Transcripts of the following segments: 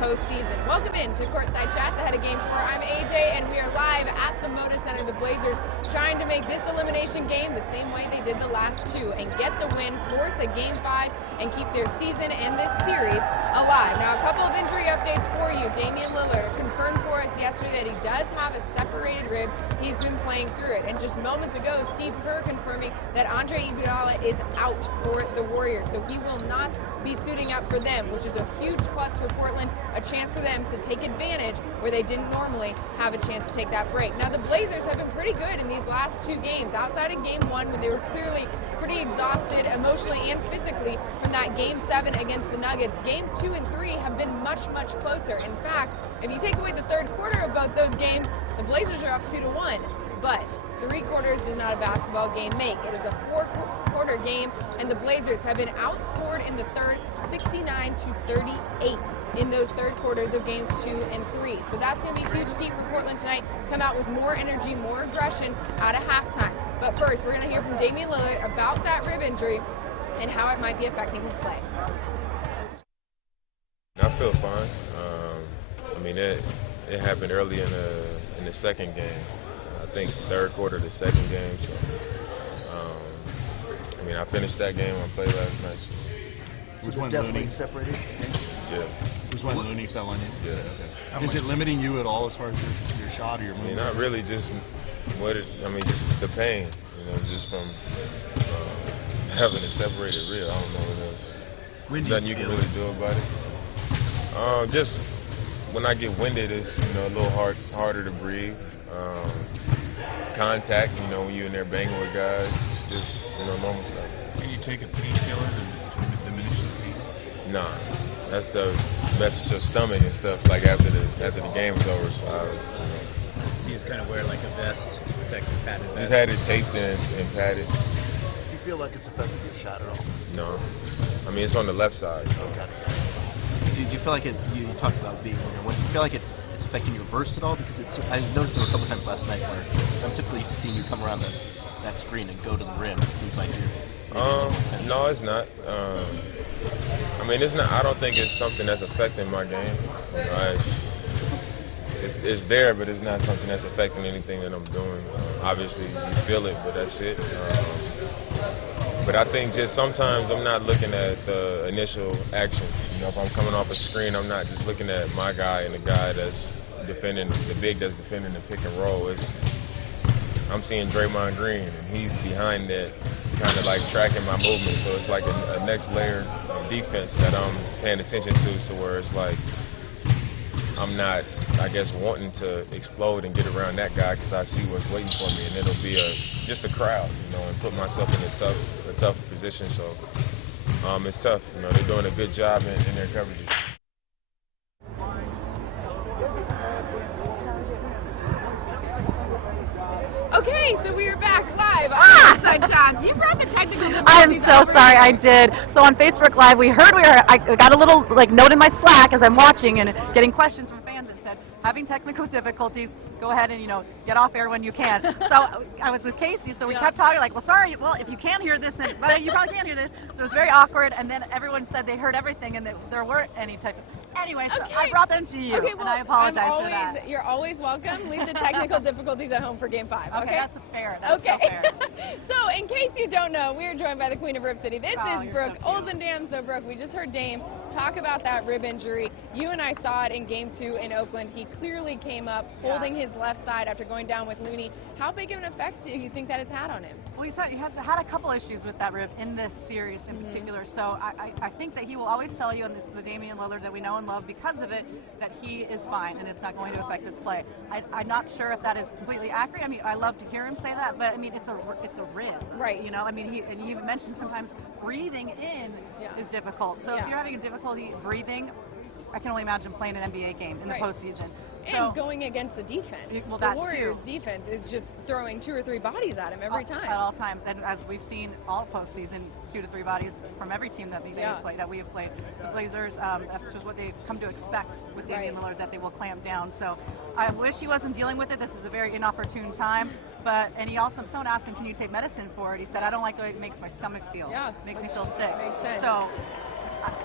postseason. Welcome in to Courtside Chats ahead of Game 4. I'm AJ, and we are live at the Moda Center. The Blazers trying to make this elimination game the same way they did the last two and get the win, force a Game 5, and keep their season and this series alive. Now, a couple of injury updates for you. Damian Lillard confirmed for us yesterday that he does have a separated rib. He's been playing through it. And just moments ago, Steve Kerr confirming that Andre Iguodala is out for the Warriors. So he will not be suiting up for them, which is a huge plus for Portland, a chance for them to take advantage where they didn't normally have a chance to take that break. Now, the Blazers have been pretty good in these last two games. Outside of Game 1, when they were clearly pretty exhausted emotionally and physically from that Game 7 against the Nuggets, Games 2 and 3 have been much, much closer. In fact, if you take away the third quarter of both those games, the Blazers are up 2-1. But 3 quarters does not a basketball game make. It is a 4-quarter game, and the Blazers have been outscored in the third 69-38 in those third quarters of Games 2 and 3. So that's going to be a huge key for Portland tonight. Come out with more energy, more aggression out of halftime. But first, we're going to hear from Damian Lillard about that rib injury and how it might be affecting his play. I feel fine. It happened early in the second game. I think third quarter of the second game. So, I finished that game I played last night. So. Was it definitely separated? Yeah. Was when Looney fell on you? Yeah. Okay. Is it limiting you at all as far as your shot or your movement? Not really. Just just the pain. Just from having a separated rib. I don't know what else. When Nothing you can really do about it. Just when I get winded, it's a little harder to breathe. Contact, when you're in there banging with guys, it's just normal stuff. Can you take a painkiller to diminish the pain? Nah, that's to mess with your stomach and stuff. Like after the game was over, so you just kind of wear like a vest, protective padded vest. Just had it taped and padded. Do you feel like it's affected your shot at all? No, it's on the left side. So. Got it. Do you feel like you talked about being when you feel like it's affecting your burst at all? Because I noticed there were a couple times last night where I'm typically used to seeing you come around that screen and go to the rim. It seems like you're. No, it's not. It's not. I don't think it's something that's affecting my game. It's there, but it's not something that's affecting anything that I'm doing. Obviously, you feel it, but that's it. But I think just sometimes I'm not looking at the initial action. If I'm coming off a screen, I'm not just looking at my guy and the guy that's defending, the big that's defending the pick and roll. I'm seeing Draymond Green, and he's behind that, kind of like tracking my movement. So it's like a next layer of defense that I'm paying attention to, so where it's like I'm not, wanting to explode and get around that guy because I see what's waiting for me, and it'll be just a crowd, and put myself in a tough position. So it's tough. They're doing a good job in their coverages. Okay, so we are back live on Courtside Chats. You brought the technical difficulties. I'm so sorry, I did. So on Facebook Live, I got a little note in my Slack as I'm watching and getting questions from fans that said, having technical difficulties, go ahead and, get off air when you can. So I was with Casey, so we kept talking if you can't hear this, then you probably can't hear this. So it was very awkward, and then everyone said they heard everything and that there weren't any Anyway, so I brought them to you, and I apologize for that. You're always welcome. Leave the technical difficulties at home for Game 5, okay? That's fair. That's so fair. So, in case you don't know, we are joined by the Queen of Rib City. This is Brooke Olzendam. So, Brooke, we just heard Dame talk about that rib injury. You and I saw it in Game 2 in Oakland. He clearly came up holding his left side after going down with Looney. How big of an effect do you think that has had on him? Well, he has had a couple issues with that rib in this series in particular. So I think that he will always tell you, and it's the Damian Lillard that we know and love because of it, that he is fine and it's not going to affect his play. I'm not sure if that is completely accurate. I love to hear him say that, but it's a rib, right? He even mentioned sometimes breathing in is difficult. So if you're having a difficulty breathing, I can only imagine playing an NBA game in the postseason. And going against the defense. Well, the Warriors' defense is just throwing 2 or 3 bodies at him every time. At all times. And as we've seen all postseason, 2 to 3 bodies from every team that we have played. The Blazers, that's just what they've come to expect with Damian Lillard, that they will clamp down. So I wish he wasn't dealing with it. This is a very inopportune time. Someone asked him, can you take medicine for it? He said, I don't like the way it makes my stomach feel. Yeah. It makes me feel sick. Makes sense. So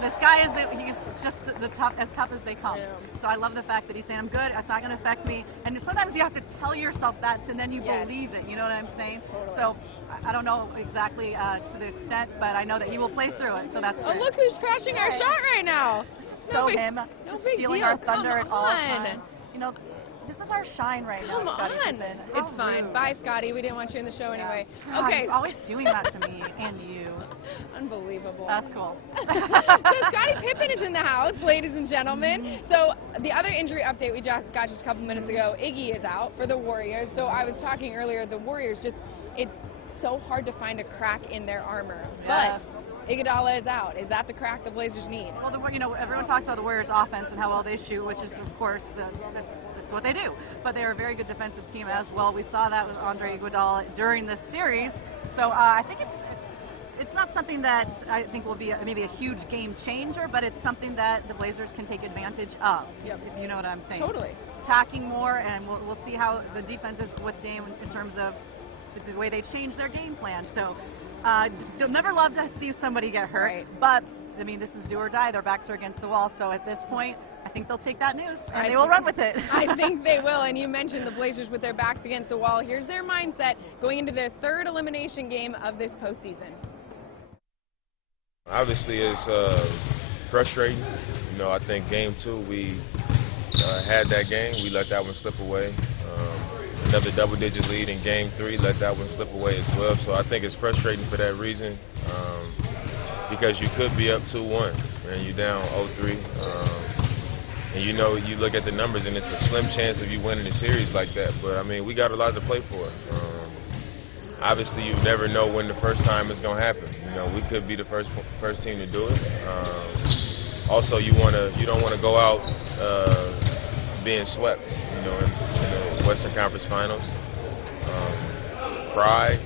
this guy he's just as tough as they come. Yeah. So I love the fact that he's saying, I'm good, it's not going to affect me. And sometimes you have to tell yourself that, and then you Yes. believe it. You know what I'm saying? Totally. So I don't know exactly to the extent, but I know that he will play through it. So that's Oh, good. look who's crashing our shot right now. This is No so big- him, no just big stealing deal. our thunder Come at all on. time. You know, this is our shine right Come now, Scottie on. Pippen. It's How fine. rude. Bye, Scotty. We didn't want you in the show anyway. God, Okay. he's always doing that to me and you. Unbelievable. That's cool. So Scottie Pippen is in the house, ladies and gentlemen. So the other injury update we got just a couple minutes ago, Iggy is out for the Warriors. So I was talking earlier, the Warriors it's so hard to find a crack in their armor. Yes. But Iguodala is out. Is that the crack the Blazers need? Well, everyone talks about the Warriors' offense and how well they shoot, which is, of course, that's what they do. But they're a very good defensive team as well. We saw that with Andre Iguodala during this series. So I think it's not something that I think will be maybe a huge game changer, but it's something that the Blazers can take advantage of. Yep. If you know what I'm saying. Totally. Attacking more, and we'll see how the defense is with Dame in terms of the way they change their game plan. So never love to see somebody get hurt, Right. but I mean, this is do or die. Their backs are against the wall. So at this point, I think they'll take that news and they will run with it. I think they will. And you mentioned the Blazers with their backs against the wall. Here's their mindset going into their third elimination game of this postseason. Obviously, it's frustrating. You know, I think game 2, we had that game. We let that one slip away. Another double-digit lead in game 3, let that one slip away as well. So I think it's frustrating for that reason, because you could be up 2-1 and you're down 0-3. And you know, you look at the numbers and it's a slim chance of you winning a series like that. But I mean, we got a lot to play for. Obviously, you never know when the first time is going to happen. You know, we could be the first team to do it. Also, you don't want to go out being swept. You know, in the Western Conference Finals. Pride,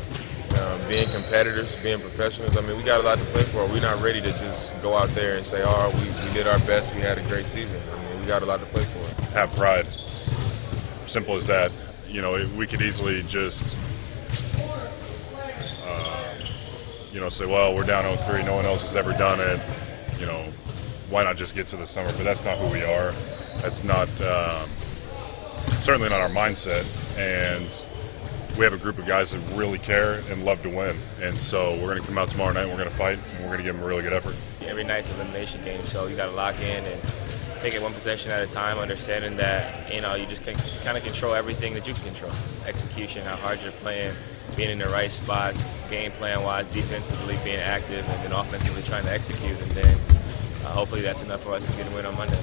being competitors, being professionals. I mean, we got a lot to play for. We're not ready to just go out there and say, "Oh, we did our best. We had a great season." I mean, we got a lot to play for. Have pride. Simple as that. You know, we could easily just, say, well, we're down 0-3, no one else has ever done it. You know, why not just get to the summer? But that's not who we are. That's not, certainly not our mindset. And we have a group of guys that really care and love to win. And so we're going to come out tomorrow night and we're going to fight and we're going to give them a really good effort. Every night's an elimination game, so you got to lock in and take it one possession at a time, understanding that, you just can kind of control everything that you can control. Execution, how hard you're playing, being in the right spots, game plan-wise, defensively being active, and then offensively trying to execute. And then hopefully that's enough for us to get a win on Monday.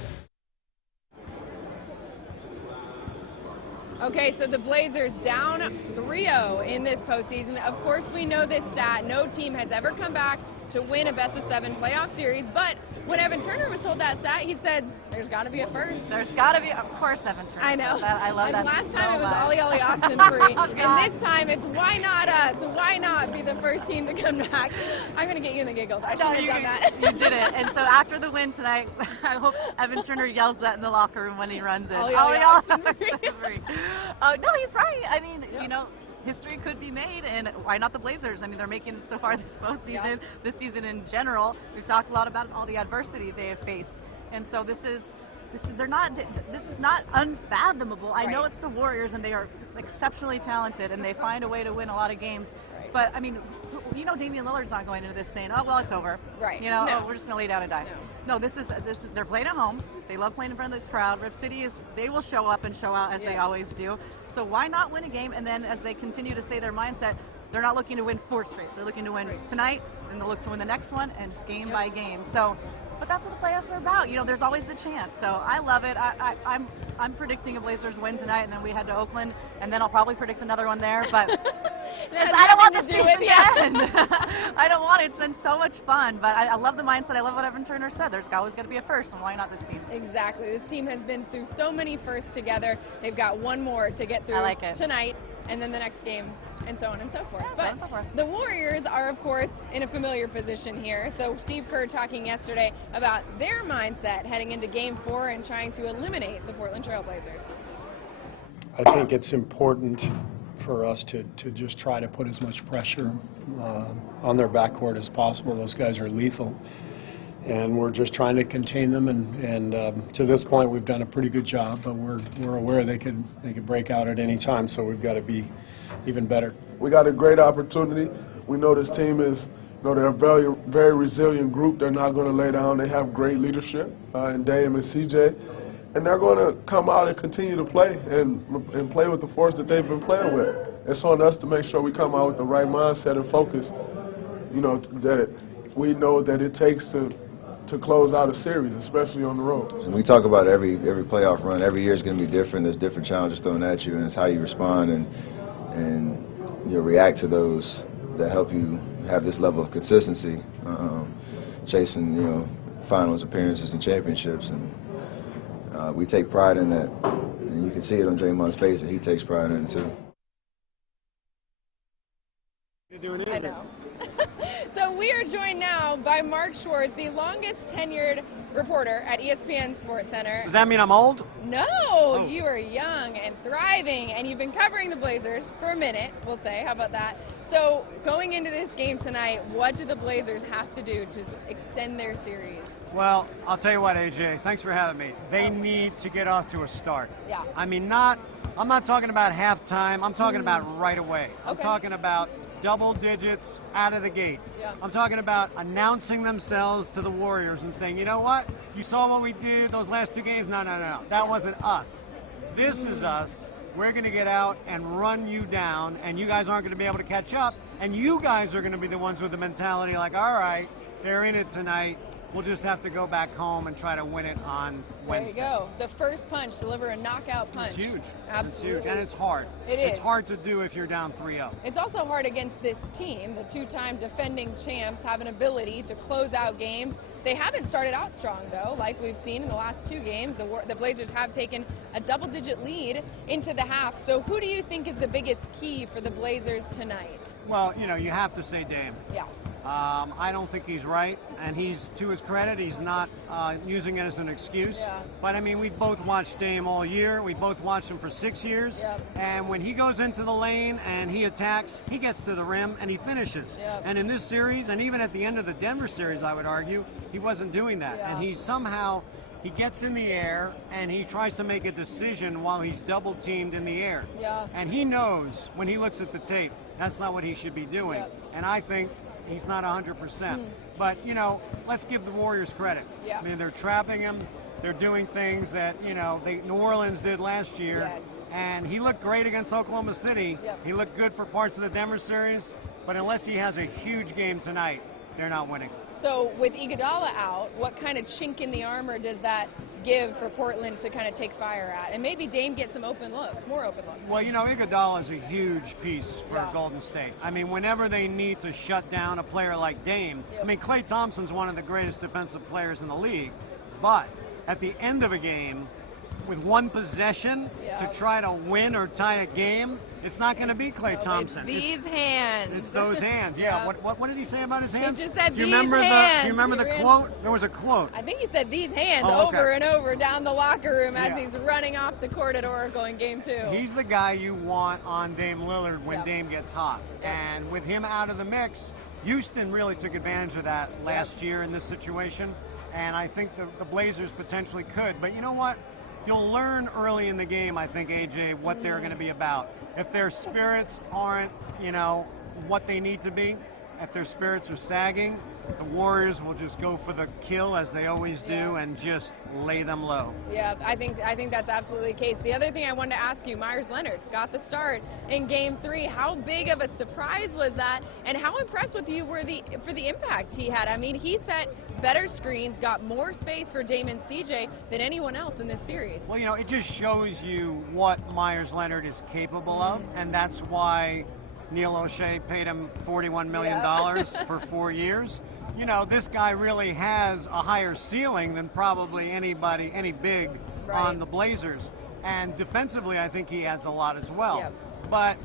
Okay, so the Blazers down 3-0 in this postseason. Of course, we know this stat. No team has ever come back to win a best-of-7 playoff series. But when Evan Turner was told that stat, he said, there's got to be a first. There's got to be, of course, Evan Turner. I know. I love and that last so time it was much. Ollie Ollie Oxenfree, and this time it's why not us? Why not be the first team to come back? I'm going to get you in the giggles. I shouldn't have done that. You did it. And so after the win tonight, I hope Evan Turner yells that in the locker room when he runs it. Ollie Ollie Oxenfree. No, he's right. I mean, history could be made, and why not the Blazers? I mean, they're making it so far this postseason, this season in general. We've talked a lot about all the adversity they have faced, and so this is not unfathomable. I know it's the Warriors, and they are exceptionally talented, and they find a way to win a lot of games. Right. But I mean, Damian Lillard's not going into this saying, "Oh well, it's over." Right. No. No. We're just going to lay down and die. No, this is they're playing at home. They love playing in front of this crowd. Rip City they will show up and show out as they always do. So why not win a game? And then as they continue to say their mindset, they're not looking to win 4 straight. They're looking to win tonight, and they'll look to win the next one, and it's game by game. So, but that's what the playoffs are about. There's always the chance. So I love it. I'm predicting a Blazers win tonight, and then we head to Oakland, and then I'll probably predict another one there. But I don't want this to end. I don't want it. It's been so much fun. But I love the mindset. I love what Evan Turner said. There's always going to be a first, and why not this team? Exactly. This team has been through so many firsts together. They've got one more to get through tonight, and then the next game, and so on and so forth. But the Warriors are, of course, in a familiar position here. So Steve Kerr talking yesterday about their mindset heading into Game 4 and trying to eliminate the Portland Trail Blazers. I think it's important for us to just try to put as much pressure on their backcourt as possible. Those guys are lethal. and we're just trying to contain them. And to this point, we've done a pretty good job, but we're aware they could break out at any time. So we've got to be even better. We got a great opportunity. We know this team is, they're a very, very resilient group. They're not going to lay down. They have great leadership in Dame and CJ. And they're going to come out and continue to play and play with the force that they've been playing with. It's on us to make sure we come out with the right mindset and focus, that we know that it takes to close out a series, especially on the road. And we talk about every playoff run. Every year is going to be different. There's different challenges thrown at you, and it's how you respond and react to those that help you have this level of consistency, chasing finals appearances and championships. And we take pride in that, and you can see it on Draymond's face that he takes pride in it too. I know. So we are joined now by Mark Schwartz, the longest tenured reporter at ESPN SportsCenter. Does that mean I'm old? No, you are young and thriving, and you've been covering the Blazers for a minute, we'll say. How about that? So going into this game tonight, what do the Blazers have to do to extend their series? Well, I'll tell you what, AJ, thanks for having me. They need to get off to a start. Yeah. I mean, I'm not talking about halftime. I'm talking about right away. I'm talking about double digits out of the gate. Yeah. I'm talking about announcing themselves to the Warriors and saying, you know what? You saw what we did those last 2 games? No. That wasn't us. This is us. We're going to get out and run you down, and you guys aren't going to be able to catch up. And you guys are going to be the ones with the mentality like, all right, they're in it tonight. We'll just have to go back home and try to win it on Wednesday. There you go. The first punch, deliver a knockout punch. It's huge. Absolutely. It's huge, and it's hard. It is. It's hard to do if you're down 3-0. It's also hard against this team. The 2-time defending champs have an ability to close out games. They haven't started out strong, though, like we've seen in the last 2 games. The Blazers have taken a double-digit lead into the half. So who do you think is the biggest key for the Blazers tonight? Well, you have to say Dame. Yeah. I don't think he's right, and he's, to his credit, he's not using it as an excuse. Yeah. But I mean, we've both watched Dame all year. We both watched him for 6 years. Yep. And when he goes into the lane and he attacks, he gets to the rim and he finishes. Yep. And in this series, and even at the end of the Denver series, I would argue, he wasn't doing that. Yeah. And he gets in the air and he tries to make a decision while he's double teamed in the air. Yeah. And he knows when he looks at the tape, that's not what he should be doing. Yep. And I think he's not 100%. But, let's give the Warriors credit. Yeah. I mean, they're trapping him. They're doing things that, New Orleans did last year. Yes. And he looked great against Oklahoma City. Yep. He looked good for parts of the Denver series. But unless he has a huge game tonight, they're not winning. So with Iguodala out, what kind of chink in the armor does that give for Portland to kind of take fire at? And maybe Dame gets some open looks, more open looks. Well, Iguodala is a huge piece for Golden State. I mean, whenever they need to shut down a player like Dame, I mean, Klay Thompson's one of the greatest defensive players in the league. But at the end of a game, with one possession to try to win or tie a game, it's not going to be Klay Thompson. It's these hands. It's those hands. Yeah. What did he say about his hands? He just said do you these remember hands. Do you remember the quote? There was a quote. I think he said these hands Oh, okay. over and over down the locker room as Yeah. he's running off the court at Oracle in game 2. He's the guy you want on Dame Lillard when Dame gets hot. And with him out of the mix, Houston really took advantage of that last year in this situation. And I think the Blazers potentially could. But you know what? You'll learn early in the game, I think, AJ, what they're going to be about. If their spirits aren't, what they need to be, if their spirits are sagging, the Warriors will just go for the kill as they always do and just lay them low. Yeah, I think that's absolutely the case. The other thing I wanted to ask you, Myers Leonard got the start in game 3. How big of a surprise was that, and how impressed with you were for the impact he had? I mean, he set better screens, got more space for Dame and CJ than anyone else in this series. Well, it just shows you what Myers Leonard is capable of, and that's why Neil O'Shea paid him $41 million for 4 years. This guy really has a higher ceiling than probably any big on the Blazers. And defensively, I think he adds a lot as well. Yep. But,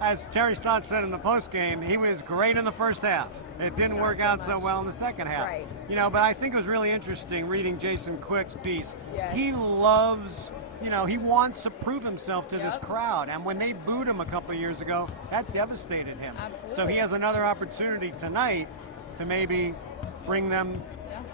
as Terry Stotts said in the postgame, he was great in the first half. It didn't work out so well in the second half. Right. But I think it was really interesting reading Jason Quick's piece. Yes. He loves... he wants to prove himself to this crowd. And when they booed him a couple of years ago, that devastated him. Absolutely. So he has another opportunity tonight to maybe bring them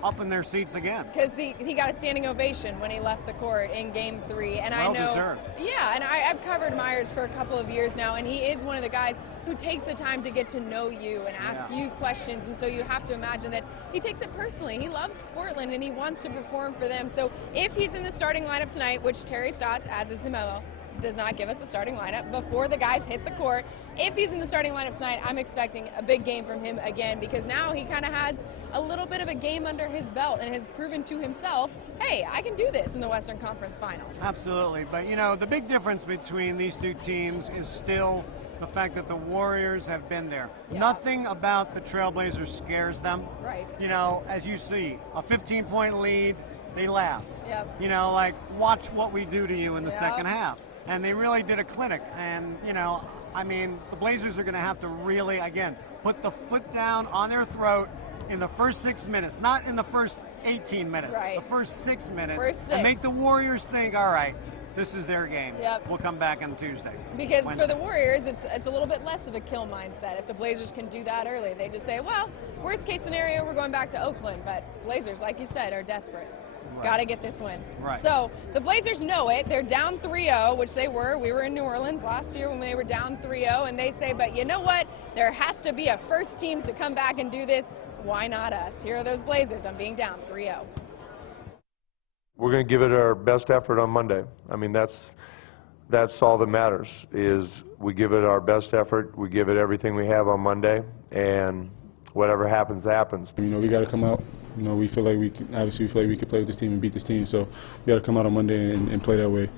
up in their seats again. Because he got a standing ovation when he left the court in Game 3, and Well I know, deserved. yeah, and I've covered Myers for a couple of years now, and he is one of the guys who takes the time to get to know you and ask you questions, and so you have to imagine that he takes it personally. He loves Portland, and he wants to perform for them. So if he's in the starting lineup tonight, which Terry Stotts adds as a memo, does not give us a starting lineup before the guys hit the court. If he's in the starting lineup tonight, I'm expecting a big game from him again, because now he kind of has a little bit of a game under his belt and has proven to himself, hey, I can do this in the Western Conference Finals. Absolutely, but you know, the big difference between these two teams is still the fact that the Warriors have been there. Nothing about the Trailblazers scares them. Right. You know, as you see, a 15-point lead, they laugh. Yep. You know, like, watch what we do to you in the second half. And they really did a clinic. And, you know, I mean, the Blazers are going to have to really, again, put the foot down on their throat in the first 6 minutes, not in the first 18 minutes. Right. The first 6 minutes. First 6. And make the Warriors think, all right, this is their game. Yep. We'll come back on Tuesday. Because Wednesday. for the Warriors, it's a little bit less of a kill mindset. If the Blazers can do that early, they just say, well, worst case scenario, we're going back to Oakland. But Blazers, like you said, are desperate. Right. Got to get this win. Right. So the Blazers know it. They're down 3-0, which they were. We were in New Orleans last year when they were down 3-0, and they say, but you know what? There has to be a first team to come back and do this. Why not us? Here are those Blazers on being down 3-0. We're going to give it our best effort on Monday. I mean, that's all that matters, is we give it our best effort. We give it everything we have on Monday, and whatever happens, happens. You know, we got to come out. You know, we feel like we can, obviously we feel like we can play with this team and beat this team. So we got to come out on Monday and play that way.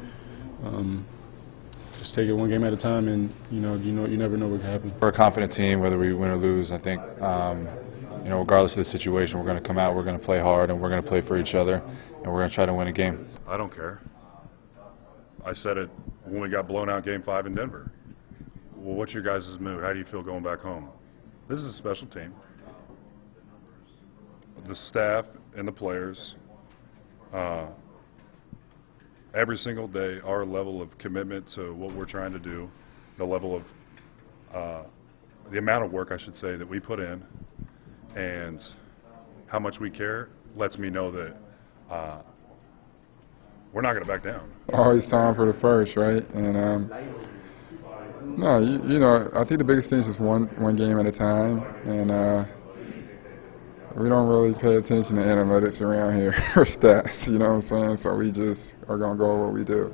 Just take it one game at a time, and you never know what can happen. We're a confident team, whether we win or lose. I think, you know, regardless of the situation, we're going to come out, we're going to play hard, and we're going to play for each other, and we're going to try to win a game. I don't care. I said it when we got blown out Game 5 in Denver. Well, what's your guys' mood? How do you feel going back home? This is a special team. The staff and the players, every single day, our level of commitment to what we're trying to do, the level of, the amount of work, I should say, that we put in, and how much we care, lets me know that we're not going to back down. Always time for the first, right? And no, you know, I think the biggest thing is just one game at a time, and we don't really pay attention to analytics around here or stats, you know what I'm saying? So we just are going to go with what we do.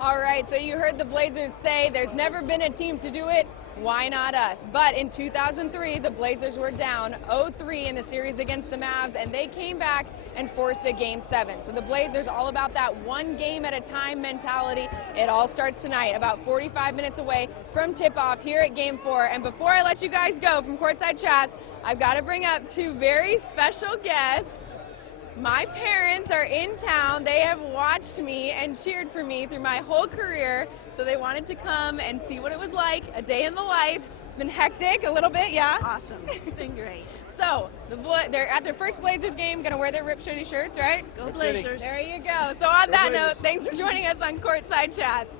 All right, so you heard the Blazers say there's never been a team to do it. Why not us? But in 2003, the Blazers were down 0-3 in the series against the Mavs, and they came back and forced a Game 7. So the Blazers, all about that one game at a time mentality. It all starts tonight, about 45 minutes away from tip-off here at Game 4. And before I let you guys go from Courtside Chats, I've got to bring up two very special guests. My parents are in town. They have watched me and cheered for me through my whole career, so they wanted to come and see what it was like, a day in the life. It's been hectic a little bit, yeah? Awesome. It's been great. So, they're at their first Blazers game, going to wear their Rip Shitty shirts, right? Go Blazers. There you go. So on that note, thanks for joining us on Courtside Chats.